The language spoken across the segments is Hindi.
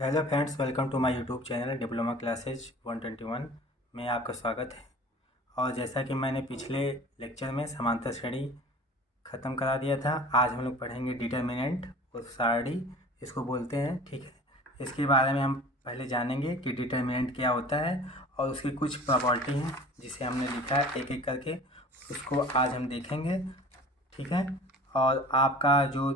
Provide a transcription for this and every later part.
Hello friends, welcome to my YouTube channel diploma classes 121 में आपका स्वागत है। और जैसा कि मैंने पिछले लेक्चर में समांतर श्रेणी ख़त्म करा दिया था, आज हम लोग पढ़ेंगे डिटर्मिनेंट और सारणी इसको बोलते हैं। ठीक है, इसके बारे में हम पहले जानेंगे कि डिटर्मिनेंट क्या होता है और उसकी कुछ प्रॉपर्टी हैं जिसे हमने लिखा है एक एक करके, उसको आज हम देखेंगे। ठीक है, और आपका जो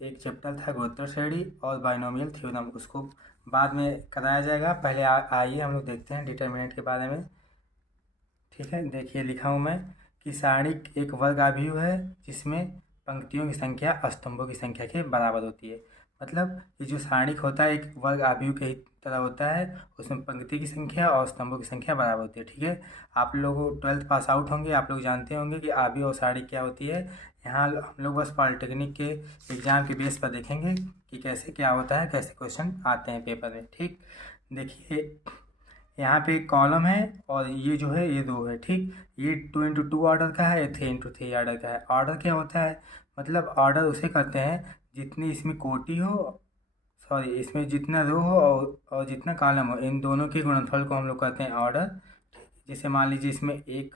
एक चैप्टर था गुणोत्तर श्रेणी और बाइनोमियल थ्योरम, उसको बाद में कराया जाएगा। पहले आइए हम लोग देखते हैं डिटर्मिनेंट के बारे में। ठीक है, देखिए लिखा हूँ मैं कि सारणी एक वर्ग आव्यूह है जिसमें पंक्तियों की संख्या स्तंभों की संख्या के बराबर होती है। मतलब ये जो सारणिक होता है एक वर्ग आव्यूह के ही तरह होता है, उसमें पंक्ति की संख्या और स्तंभों की संख्या बराबर होती है। ठीक है, आप लोग 12th पास आउट होंगे, आप लोग जानते होंगे कि आव्यूह और सारणी क्या होती है। यहाँ हम लोग बस पॉलिटेक्निक के एग्ज़ाम के बेस पर देखेंगे कि कैसे क्या होता है, कैसे क्वेश्चन आते हैं पेपर में। ठीक, देखिए यहाँ पे एक कॉलम है और ये जो है ये रो है। ठीक, ये 2x2 ऑर्डर का है, ये 3x3 ऑर्डर का है। ऑर्डर क्या होता है, मतलब ऑर्डर उसे कहते हैं जितनी इसमें कोटि हो, सॉरी इसमें जितना रो हो और जितना कॉलम हो, इन दोनों के गुणनफल को हम लोग कहते हैं ऑर्डर। जैसे मान लीजिए इसमें एक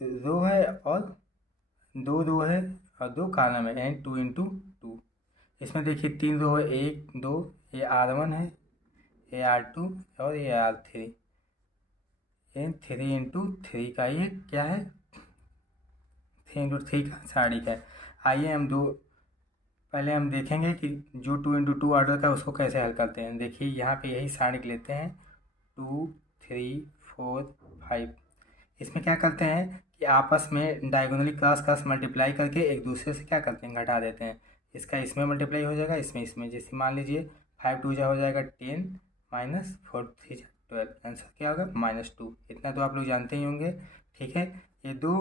रो है और दो रो है और दो कॉलम है, यानी 2x2। इसमें देखिए 3 रो है, 1 2, ये R1 है, ये R2 और ये R3। इन 3x3 का ये क्या है, 3x3 का सारणी का है। आइए हम दो पहले हम देखेंगे कि जो 2x2 ऑर्डर का उसको कैसे हल करते हैं। देखिए यहाँ पे यही सारणी लेते हैं 2 3 4 5। इसमें क्या करते हैं कि आपस में डायगोनली क्रॉस क्रॉस मल्टीप्लाई करके एक दूसरे से क्या करते हैं, घटा देते हैं। इसका इसमें मल्टीप्लाई हो जाएगा, इसमें जैसे मान लीजिए 5 2 जा हो जाएगा 10 माइनस 4 3 जा 12। आंसर क्या होगा -2। इतना तो आप लोग जानते ही होंगे। ठीक है, ये दो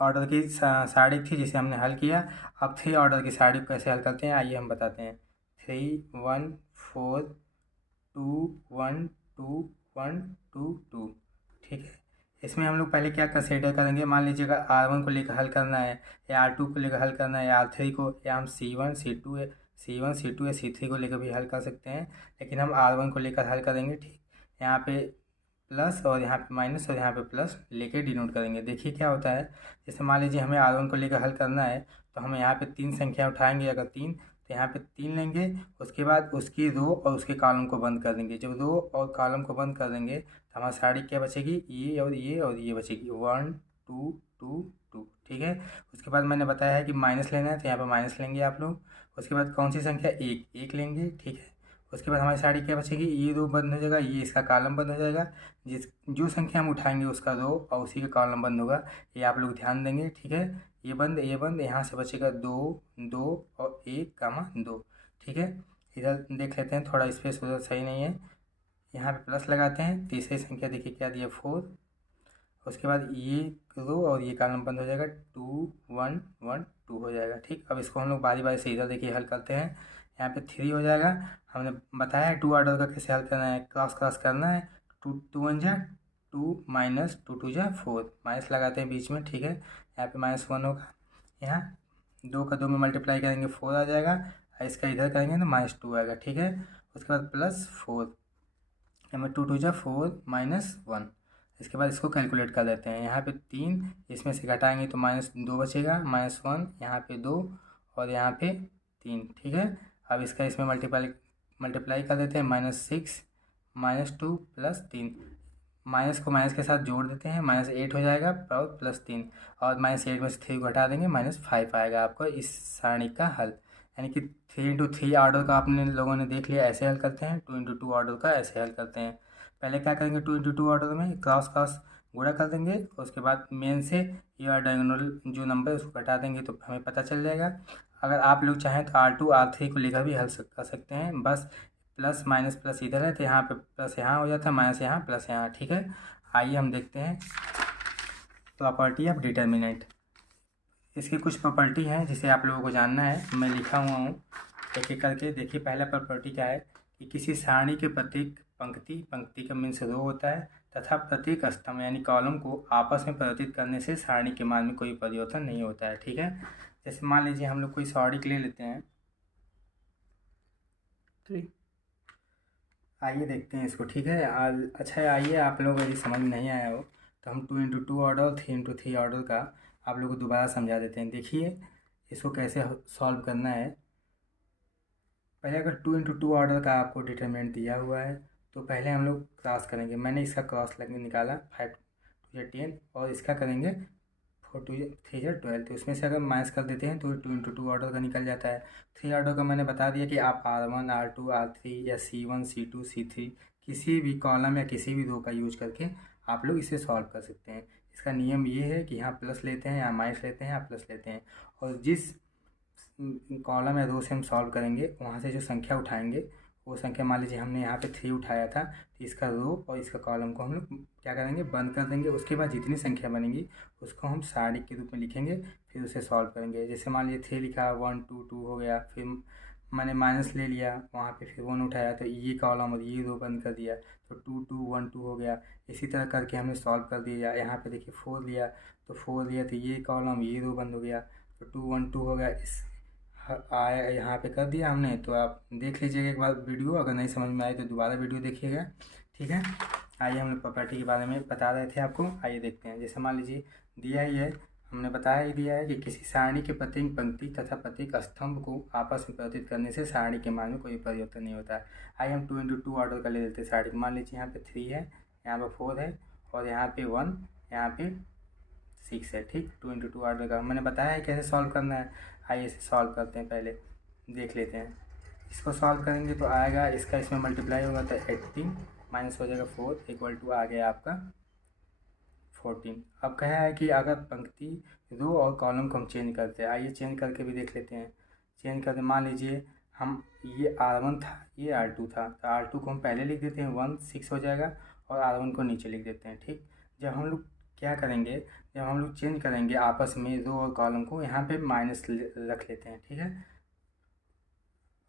ऑर्डर की सारणी थी जिसे हमने हल किया। अब 3 ऑर्डर की सारणी को कैसे हल करते हैं आइए हम बताते हैं। 3 1 4 2 1 2 1 2 2। ठीक है, इसमें हम लोग पहले क्या कंसिडर करेंगे, मान लीजिए अगर R1 को लेकर हल करना है या R2 को लेकर हल करना है या R3 को, या हम C1 C2 या C3 को लेकर भी हल कर सकते हैं, लेकिन हम R1 को लेकर हल करेंगे। ठीक, यहाँ पे प्लस और यहाँ पे माइनस और यहाँ पे प्लस लेके डिनोट करेंगे। देखिए क्या होता है, जैसे मान लीजिए हमें R1 को लेकर हल करना है तो हम यहाँ पे 3 संख्या उठाएंगे, अगर 3 तो यहाँ पे 3 लेंगे। उसके बाद उसकी रो और उसके कॉलम को बंद कर देंगे। जब रो और कॉलम को बंद कर देंगे तो हमारी साड़ी क्या बचेगी, ये और ये और ये बचेगी, 1 2 2 2। ठीक है, उसके बाद मैंने बताया है कि माइनस लेना है तो यहाँ पे माइनस लेंगे आप लोग। उसके बाद कौन सी संख्या, एक लेंगे। ठीक है, उसके बाद हमारी साड़ी क्या बचेगी, ये रो बंद हो जाएगा, ये इसका कॉलम बंद हो जाएगा। जिस जो संख्या हम उठाएंगे उसका रो और उसी का कॉलम बंद होगा, ये आप लोग ध्यान देंगे। ठीक है, ये बंद, यहाँ से बचेगा 2 2 और 1 कामा 2। ठीक है, इधर देख लेते हैं, थोड़ा स्पेस उधर सही नहीं है, यहाँ पे प्लस लगाते हैं। तीसरी संख्या देखिए क्या दिया, 4। उसके बाद ये रो और ये कॉलम बंद हो जाएगा, 2 1 1 2 हो जाएगा। ठीक, अब इसको हम लोग बारी बारी से इधर देखिए हल करते हैं। यहाँ पे 3 हो जाएगा। हमने बताया है 2 ऑर्डर का कैसे हल करना है, क्रॉस क्रॉस करना है। 2 2 1 जा 2 माइनस 2 2 जा 4, माइनस लगाते हैं बीच में। ठीक है, यहाँ पे -1 होगा, यहाँ 2 का 2 में मल्टीप्लाई करेंगे 4 आ जाएगा, और इसका इधर करेंगे तो -2 आएगा। ठीक है, उसके बाद +4, यहाँ 2 2 जा 4 -1। इसके बाद इसको कैलकुलेट कर लेते हैं। यहाँ पे 3, इसमें से घटाएंगे तो -2 बचेगा, -1, यहाँ पे 2 और यहाँ पे 3। ठीक है, अब इसका इसमें मल्टीप्लाई कर देते हैं, -6 -2 +3। माइनस को माइनस के साथ जोड़ देते हैं, -8 हो जाएगा और +3, और -8 में से 3 को घटा देंगे, -5 आएगा आपको इस सारणी का हल। यानी कि 3x3 ऑर्डर का आपने लोगों ने देख लिया, ऐसे हल करते हैं। 2x2 ऑर्डर का ऐसे हल करते हैं। पहले क्या करेंगे, 2x2 ऑर्डर में क्रॉस क्रॉस गुणा कर देंगे, उसके बाद मेन से ये डायगोनल जो नंबर है उसको घटा देंगे तो हमें पता चल जाएगा। अगर आप लोग चाहें तो R2 R3 को लेकर भी हल कर सकते हैं, बस प्लस माइनस प्लस इधर है तो यहाँ पे प्लस यहाँ हो जाता है, माइनस यहाँ प्लस यहाँ। ठीक है, आइए हम देखते हैं प्रॉपर्टी ऑफ डिटर्मिनेंट। इसकी कुछ प्रॉपर्टी हैं जिसे आप लोगों को जानना है, मैं लिखा हुआ हूँ एक एक करके। देखिए पहला प्रॉपर्टी क्या है कि किसी सारणी के प्रत्येक पंक्ति का मीन्स रो होता है तथा प्रत्येक स्तंभ यानी कॉलम को आपस में परिवर्तित करने से सारणी के मान में कोई परिवर्तन नहीं होता है। ठीक है, जैसे मान लीजिए हम लोग कोई सारणी ले लेते हैं 3 आइए देखते हैं इसको, ठीक है। अच्छा आइए, आप लोग यदि समझ में नहीं आया हो तो हम 2x2 ऑर्डर और 3x3 ऑर्डर का आप लोग को दोबारा समझा देते हैं। देखिए इसको कैसे सॉल्व करना है। पहले अगर 2x2 ऑर्डर का आपको डिटरमिनेंट दिया हुआ है तो पहले हम लोग क्रॉस करेंगे। मैंने इसका क्रॉस लग निकाला, 5×2 = 10 और इसका करेंगे 4×3 = 12। तो इसमें से अगर माइनस कर देते हैं तो 2x2 ऑर्डर का निकल जाता है। 3 ऑर्डर का मैंने बता दिया कि आप R1 R2 R3 या C1 C2 C3 किसी भी कॉलम या किसी भी रो का यूज करके आप लोग इसे सॉल्व कर सकते हैं। इसका नियम ये है कि यहाँ प्लस लेते हैं, यहाँ माइनस लेते हैं, यहाँ प्लस लेते हैं, और जिस कॉलम या रो से हम सॉल्व करेंगे वहाँ से जो संख्या उठाएंगे वो संख्या, मान लीजिए हमने यहाँ पे 3 उठाया था, तो इसका रो और इसका कॉलम को हम लोग क्या करेंगे, बंद कर देंगे। उसके बाद जितनी संख्या बनेगी उसको हम सारणिक के रूप में लिखेंगे, फिर उसे सॉल्व करेंगे। जैसे मान लीजिए 3 लिखा, 1 2 2 हो गया, फिर मैंने माइनस ले लिया वहाँ पे, फिर 1 उठाया तो ये कॉलम और ये रो बंद कर दिया, तो 2 2 1 2 हो गया। इसी तरह करके हमने सॉल्व कर दिया। यहाँ पे देखिए 4 लिया, तो 4 लिया तो ये कॉलम ये रो बंद हो गया, तो 2 1 2 हो गया। इस आया यहाँ पे कर दिया हमने। तो आप देख लीजिएगा एक बार वीडियो, अगर नहीं समझ में आए तो दोबारा वीडियो देखिएगा, ठीक है। आइए, हम लोग प्रॉपर्टी के बारे में बता रहे थे आपको, आइए देखते हैं। जैसे मान लीजिए दिया ही है, हमने बताया ही दिया है कि किसी सारणी के प्रत्येक पंक्ति तथा प्रत्येक स्तंभ को आपस में परिवर्तित करने से सारणी के मान में कोई परिवर्तन नहीं होता है। आइए हम 2×2 ऑर्डर का ले लेते हैं सारणी। मान लीजिए यहाँ पे 3 है, यहाँ पे 4 है, और यहाँ पे 1, यहाँ पे 6 है, ठीक। 2×2 ऑर्डर का मैंने बताया है कैसे सॉल्व करना है। आइए इसे सॉल्व करते हैं, पहले देख लेते हैं। इसको सॉल्व करेंगे तो आएगा, इसका इसमें मल्टीप्लाई होगा तो 18 माइनस हो जाएगा 4 = आ गया आपका 14। अब कहा है कि अगर पंक्ति, रो और कॉलम को हम चेंज करते हैं, आइए चेंज करके भी देख लेते हैं। चेंज करते, मान लीजिए हम ये R1 था, ये R2 था, तो R2 को हम पहले लिख देते हैं 1 6 हो जाएगा, और R1 को नीचे लिख देते हैं, ठीक। जब हम लोग क्या करेंगे, जब हम लोग चेंज करेंगे आपस में रो और कॉलम को, यहाँ पे माइनस रख लेते हैं, ठीक है।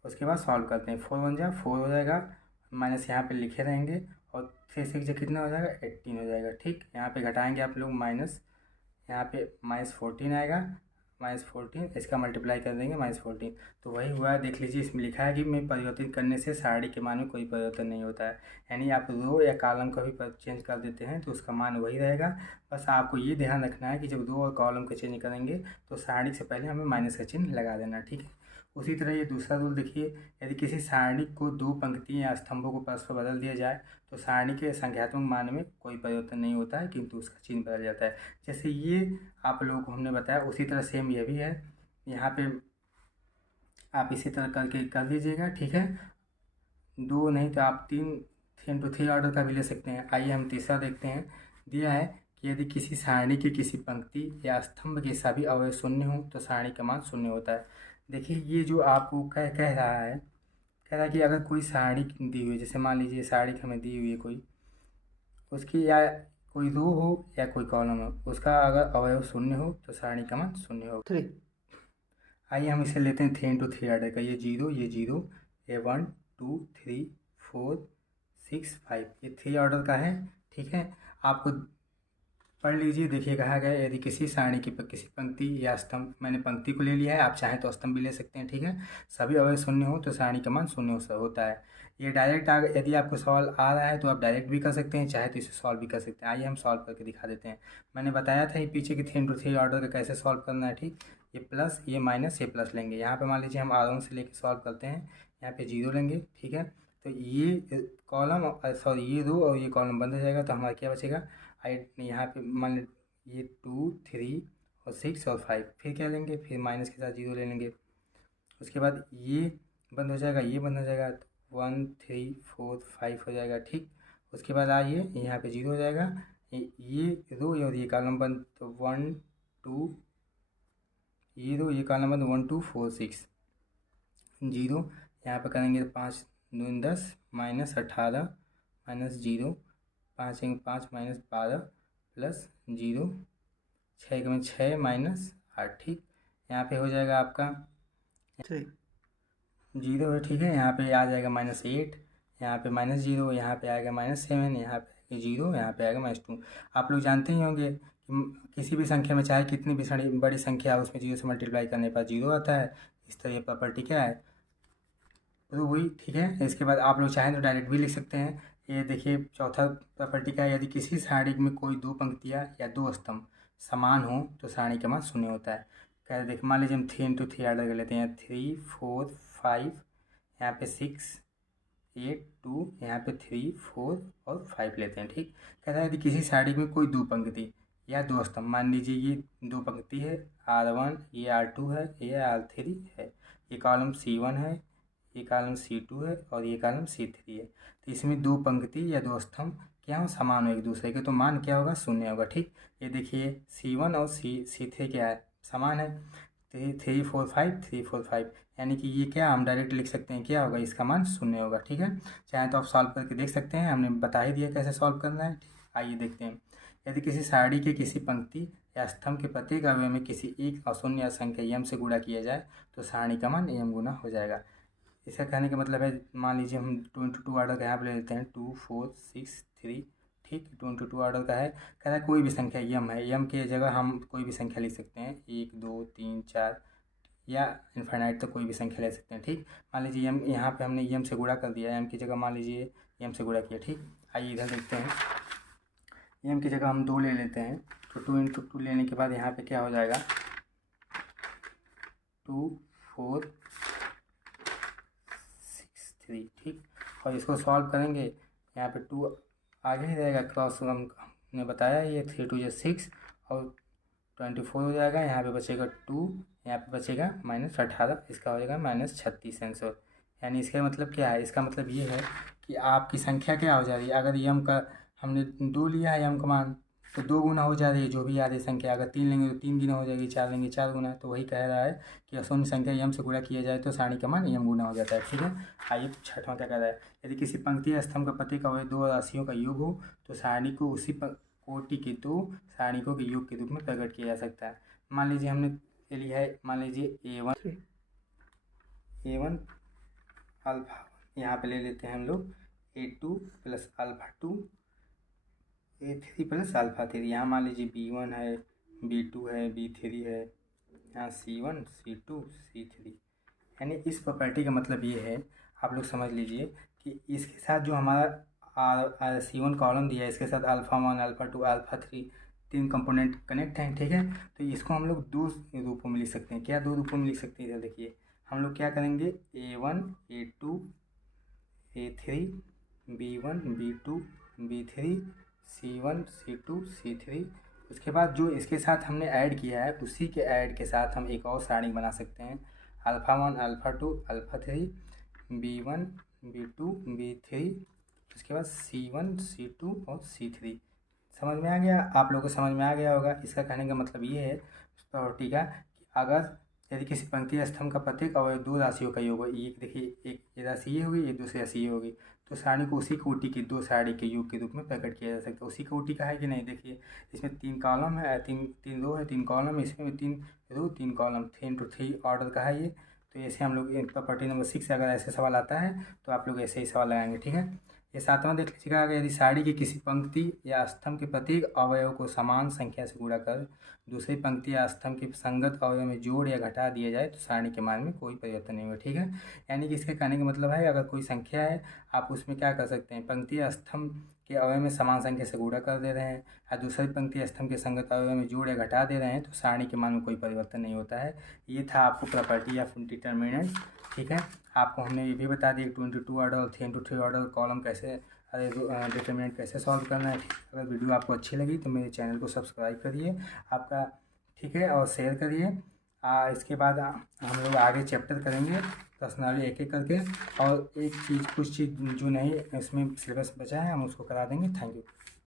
उसके बाद सॉल्व करते हैं, 4 1 4 हो जाएगा, माइनस यहाँ पे लिखे रहेंगे, और 3 6 कितना हो जाएगा, 18 हो जाएगा, ठीक। यहाँ पे घटाएंगे आप लोग माइनस, यहाँ पे -14 आएगा, -14, इसका मल्टीप्लाई कर देंगे -14। तो वही हुआ है, देख लीजिए इसमें लिखा है कि मैं परिवर्तित करने से सारणी के मान में कोई परिवर्तन नहीं होता है। यानी आप रो या कॉलम का भी चेंज कर देते हैं तो उसका मान वही रहेगा। बस आपको ये ध्यान रखना है कि जब रो और कॉलम को चेंज करेंगे तो सारणी से पहले हमें माइनस का चिन्ह लगा देना, ठीक है। उसी तरह ये दूसरा रूल देखिए, यदि किसी सारणी को 2 पंक्तियों या स्तंभों को परस्पर बदल दिया जाए तो सारणी के संख्यात्मक मान में कोई परिवर्तन नहीं होता है, किंतु उसका चिन्ह बदल जाता है। जैसे ये आप लोगों को हमने बताया, उसी तरह सेम ये भी है। यहाँ पे आप इसी तरह करके कर लीजिएगा, ठीक है। 2 नहीं तो आप 3×3 ऑर्डर का भी ले सकते हैं। आइए हम तीसरा देखते हैं। दिया है कि यदि किसी सारणी की किसी पंक्ति या स्तंभ के सभी अवयव शून्य हों तो सारणी का मान शून्य होता है। देखिए ये जो आपको कह रहा है, कह रहा है कि अगर कोई सारणी दी हुई है, जैसे मान लीजिए सारणी हमें दी हुई है कोई, उसकी या कोई रो हो या कोई कॉलम हो, उसका अगर अवयव शून्य हो तो सारणी का मान शून्य हो, ठीक। आइए हम इसे लेते हैं 3×3 ऑर्डर का। ये 0, ये 0, ये 1 2 3 4 6 5, ये 3 ऑर्डर का है, ठीक है। आपको पढ़ लीजिए, देखिए कहा गया यदि किसी सारणी की किसी पंक्ति या स्तंभ, मैंने पंक्ति को ले लिया है, आप चाहें तो स्तंभ भी ले सकते हैं, ठीक है। सभी अवयव शून्य हो तो सारणी का मान शून्य होता है। ये डायरेक्ट यदि आपको सवाल आ रहा है तो आप डायरेक्ट भी कर सकते हैं, चाहे तो इसे सॉल्व भी कर सकते हैं। आइए हम सॉल्व करके दिखा देते हैं। मैंने बताया था ये पीछे कि 3×3 ऑर्डर का कैसे सॉल्व करना है, ठीक। ये प्लस, ये माइनस, ये प्लस लेंगे। यहाँ पे मान लीजिए हम R1 से लेके सॉल्व करते हैं, यहाँ पे 0 लेंगे, ठीक है। तो ये कॉलम, सॉरी ये रो और ये कॉलम बंद हो जाएगा, तो हमारा क्या बचेगा, यहाँ पे मान ये 2 3 और 6 और 5, फिर क्या लेंगे, फिर माइनस के साथ 0 ले लेंगे। उसके बाद ये बंद हो जाएगा, ये बंद हो जाएगा, 1 3 4 5 हो जाएगा, ठीक। उसके बाद आइए यहाँ पे 0 हो जाएगा, ये रो और ये कॉलम बंद, तो 1 2, ये रो ये कॉलम बंद, 1 2 4 6 0। यहाँ पे करेंगे तो 5 दूनी 10 -18 -0, 5 5 -12 प्लस 0, 6 में 6 -8, ठीक। यहाँ पे हो जाएगा आपका 0 है, ठीक है। यहाँ पे आ जाएगा -8, यहाँ पे -0, यहाँ पे आएगा -7, यहाँ पे 0, यहाँ पे आएगा -2। आप लोग जानते ही होंगे कि किसी भी संख्या में चाहे कितनी भी बड़ी संख्या है उसमें 0 से मल्टीप्लाई करने पर 0 आता है। इस तरह ये प्रॉपर्टी क्या है, तो वही ठीक है। इसके बाद आप लोग चाहें तो डायरेक्ट भी लिख सकते हैं। ये देखिए चौथा प्रॉपर्टी का है, यदि किसी सारणी में कोई दो पंक्तियाँ या दो स्तंभ समान हो तो सारणी का मान शून्य होता है। कह रहे देखिए मान लीजिए हम 3 × 3 ऑर्डर कर लेते हैं, 3 4 5, यहाँ पे 6 8 2, यहाँ पे 3 4 और 5 लेते हैं। ठीक, कह रहा है यदि किसी सारणी में कोई दो पंक्ति या दो स्तंभ, मान लीजिए ये दो पंक्ति है R1, ये R2 है, ये R3 है, ये कॉलम C1 है, ये कॉलम C2 है और ये कॉलम C3 है। तो इसमें दो पंक्ति या दो स्तंभ क्या हो, समान हो एक दूसरे के, तो मान क्या होगा, शून्य होगा। ठीक, ये देखिए C1 और C3 क्या है, समान है, 3 4 5 3 4 5, यानी कि ये क्या हम डायरेक्ट लिख सकते हैं, क्या होगा, इसका मान शून्य होगा। ठीक है, चाहे तो आप सॉल्व करके देख सकते हैं, हमने बता ही दिया कैसे सॉल्व करना है। आइए देखते हैं। यदि किसी सारणी के किसी पंक्ति या स्तंभ के प्रत्येक अवयव में किसी एक अशून्य संख्या m से गुणा किया जाए तो सारणी का मान m गुना हो जाएगा। इसका कहने का मतलब है, मान लीजिए हम 2 × 2 ऑर्डर का यहाँ पर ले लेते हैं, 2 4 6 3। ठीक, 2 × 2 ऑर्डर का है, कह रहा है कोई भी संख्या m है, m के जगह हम कोई भी संख्या लिख सकते हैं, 1 2 3 4 या इन्फाइनाइट तो कोई भी संख्या ले सकते हैं। ठीक, मान लीजिए m यहाँ पे हमने m से गुणा कर दिया, m की जगह मान लीजिए m से गुणा किया। ठीक, आइए इधर देखते हैं, m की जगह हम 2 ले लेते हैं, तो 2 × 2 लेने के बाद यहाँ पे क्या हो जाएगा, 2 4 6 3। ठीक, और इसको सॉल्व करेंगे, यहाँ पे 2 आगे ही रहेगा, क्रॉस हमने बताया, ये 3 2 6 और 24 हो जाएगा, यहाँ पे बचेगा 2, यहाँ पे बचेगा -18, इसका हो जाएगा -36 आंसर। यानी इसका मतलब क्या है, इसका मतलब ये है कि आपकी संख्या क्या हो जा रही है, अगर m का हमने 2 लिया है m का मान, तो 2 गुना हो जा रही है जो भी आ रही संख्या, अगर 3 लेंगे तो 3 गुना हो जाएगी, 4 लेंगे 4 गुना। तो वही कह रहा है कि अशून्य संख्या m से गुणा किया जाए तो सारणी का मान m गुना हो जाता है। ठीक है, आइए छठवां क्या कह रहा है, यदि किसी पंक्ति या स्तंभ का प्रत्येक अवयव दो राशियों का योग हो तो सारणी को उसी कोटि के दो सारणिकों के योग के रूप में प्रकट किया जा सकता है। मान लीजिए हमने ले लिया है, मान लीजिए A1 अल्फा, यहाँ पे ले लेते हैं हम लोग A2 + α2 A3 + α3, यहाँ मान लीजिए B1 है, B2 है, B3 है, यहाँ C1 C2 C3। यानी इस प्रॉपर्टी का मतलब ये है, आप लोग समझ लीजिए कि इसके साथ जो हमारा C1 कॉलम दिया है, इसके साथ α1 α2 α3 तीन कंपोनेंट कनेक्ट हैं। ठीक है, तो इसको हम लोग दो रूपों में लिख सकते हैं। क्या दो रूपों में लिख सकते हैं, इधर देखिए हम लोग क्या करेंगे, A1 A2 A3 B1 B2 B3 C1 C2 C3। उसके बाद जो इसके साथ हमने ऐड किया है, उसी के ऐड के साथ हम एक और सारणी बना सकते हैं, α1 α2 α3 B1 B2 B3, उसके बाद C1 C2 और C3। समझ में आ गया, आप लोगों को समझ में आ गया होगा। इसका कहने का मतलब ये है प्रॉपर्टी का कि अगर यदि किसी पंक्ति या स्तंभ का प्रत्येक अवयव दो राशियों का योग हो, एक देखिए एक ये राशि ये होगी, एक दूसरी राशि ये होगी, तो सारणी को उसी कोटि के दो सारणी के योग के रूप में प्रकट किया जा सकता है। उसी कोटि का है कि नहीं, देखिए इसमें 3 कॉलम है, 3 रो है, 3 कॉलम, इसमें 3 रो 3 कॉलम, 3 × 3 ऑर्डर का है ये। तो ऐसे हम लोग प्रॉपर्टी नंबर 6 से अगर ऐसे सवाल आता है तो आप लोग ऐसे ही सवाल लगाएंगे। ठीक है, ये 7वां देख लीजिएगा, अगर यदि सारणी की किसी पंक्ति या स्तंभ के प्रत्येक अवयव को समान संख्या से गुणा कर दूसरी पंक्ति या स्तंभ के संगत अवयव में जोड़ या घटा दिया जाए तो सारणी के मान में कोई परिवर्तन नहीं होगा। ठीक है, यानी कि इसके कहने का मतलब है, अगर कोई संख्या है आप उसमें क्या कर सकते हैं, पंक्ति या स्तंभ के अवयव में समान संख्या से गुणा कर दे रहे हैं या दूसरी पंक्ति या स्तंभ के संगत अवयव में जोड़ या घटा दे रहे हैं तो सारणी के मान में कोई परिवर्तन नहीं होता है। ये था आपको प्रॉपर्टी ऑफ डिटर्मिनेंट। ठीक है, आपको हमने ये भी बता दिया 2 × 2 ऑर्डर और 3 × 3 ऑर्डर कॉलम कैसे डिटर्मिनेंट कैसे सॉल्व करना है। अगर वीडियो आपको अच्छी लगी तो मेरे चैनल को सब्सक्राइब करिए आपका, ठीक है, और शेयर करिए। इसके बाद हम लोग आगे चैप्टर करेंगे पर्सनली एक एक करके, और एक चीज़ कुछ चीज़ जो नहीं इसमें सिलेबस बचा है हम उसको करा देंगे। Thank you.